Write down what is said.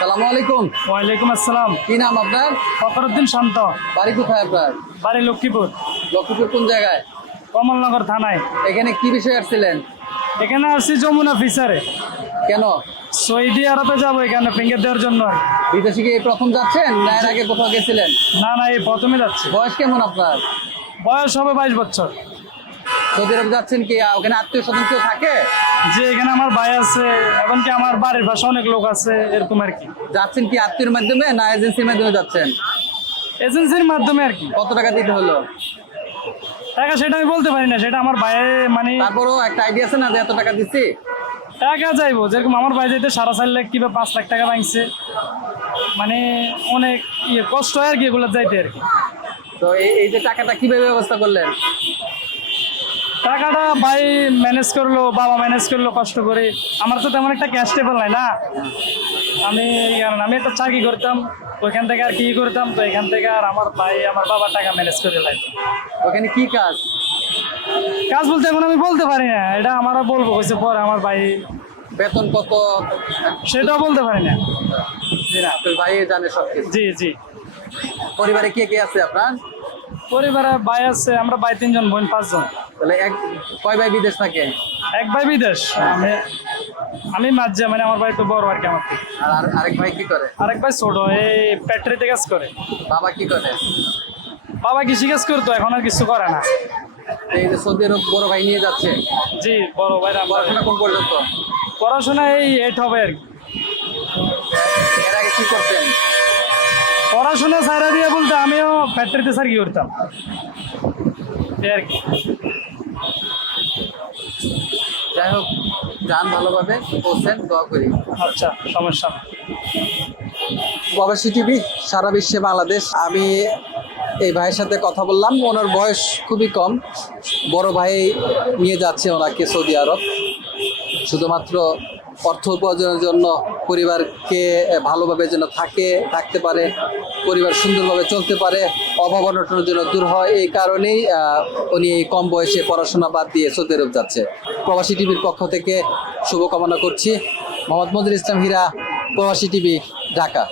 সালামু আলাইকুম। ওয়ালাইকুম আসসালাম। কি নাম আপনার? ফখরুদ্দিন শান্ত। বাড়ি কোথায় আপনার? বাড়ি লক্ষ্মীপুর। লক্ষ্মীপুর কোন জায়গায়? কমলনগর থানায়। এখানে কি বিষয়ে আসছিলেন? এখানে আসছি যমুনা ফিচারে। কেন? সৌদি আরবে যাবো এখানে ফিঙ্গার দেওয়ার জন্য। বিদেশে কি এই প্রথম যাচ্ছেন না এর আগে কোথাও গেছিলেন? না না, এই প্রথমে যাচ্ছি। বয়স কেমন আপনার? বয়স হবে 22 বছর। সৌদি আরব যাচ্ছেন কি ওখানে আত্মীয় স্বজন কেউ থাকে? যে এখানে আমার ভাই আছে, এমনকি আমার বাড়ির পাশে অনেক লোক আছে, এরকম আর কি। যাচ্ছেন কি আত্মীয়র মাধ্যমে না এজেন্সির মাধ্যমে যাচ্ছেন? এজেন্সির মাধ্যমে আর কি। কত টাকা দিতে হলো? টাকা সেটা আমি বলতে পারি না, সেটা আমার ভাইয়ের মানে তারপরও একটা আইডিয়া আছে না যে এত টাকা দিচ্ছি? টাকা যাইবো, যেরকম আমার ভাই যেতে 4.5 লাখ কিংবা 5 লাখ টাকা ভাঙছে, মানে অনেক কষ্ট হয় আর কি এগুলো যাইতে আর কি। তো এই যে টাকাটা কিভাবে ব্যবস্থা করলেন? টাকাটা ভাই ম্যানেজ করলো, বাবা ম্যানেজ করলো কষ্ট করে। আমার তো তেমন একটা ক্যাশ টেবল নাই না। আমি একটা চাকরি করতাম, ওইখান থেকে আর কি করতাম, তো এখান থেকে আর আমার ভাই আমার বাবা টাকা ম্যানেজ করে লাই। ওখানে কি কাজ? কাজ বলতে এখন আমি বলতে পারি না, এটা আমারও বলবো হয়েছে পরে আমার ভাই। বেতন কত? সেটাও বলতে পারি না। জি না, তোর ভাই জানে সব কিছু। জি জি। পরিবারে কে কে আছে আপনার? পরিবারে ভাই আছে, আমরা ভাই 3 জন, বোন 5 জন। তাহলে কয় ভাই বিদেশ থাকে? এক ভাই বিদেশ, আমি মাঝে, মানে আমার ভাই একটু বড় আর কি আমার থেকে। আর আরেক ভাই কি করে? আরেক ভাই ছোট, এই ফ্যাক্টরিতে কাজ করে। বাবা কি করে? বাবা কৃষি কাজ করতো, এখন আর কিছু করে না। এই যে সৌদি আরব বড় ভাই নিয়ে যাচ্ছে, জি বড় ভাই পড়াশোনা কোন পর্যন্ত? পড়াশোনা এই 8 হবে আর কি। এর আগে কি করতেন? পড়াশোনা সারা দিয়ে বলতে আমিও ফ্যাক্টরিতে স্যার কি করতাম এই আর কি। যাই হোক, যান ভালোভাবে পৌঁছেন, দোয়া করি। আচ্ছা, সমস্যা না। প্রবাসী টিভি সারা বিশ্বে বাংলাদেশ। আমি এই ভাইয়ের সাথে কথা বললাম, ওনার বয়স খুবই কম, বড় ভাই নিয়ে যাচ্ছে ওনাকে সৌদি আরব শুধুমাত্র অর্থ উপার্জনের জন্য, পরিবারকে ভালোভাবে যেন থাকতে পারে, পরিবার সুন্দরভাবে চলতে পারে, অভাব অনটনের জন্য দূর হয়, এই কারণেই উনি এই কম বয়সে পড়াশোনা বাদ দিয়ে সৌদি আরব যাচ্ছে। প্রবাসী টিভির পক্ষ থেকে শুভকামনা করছি। মোহাম্মদ মনিরুল ইসলাম হীরা, প্রবাসী টিভি, ঢাকা।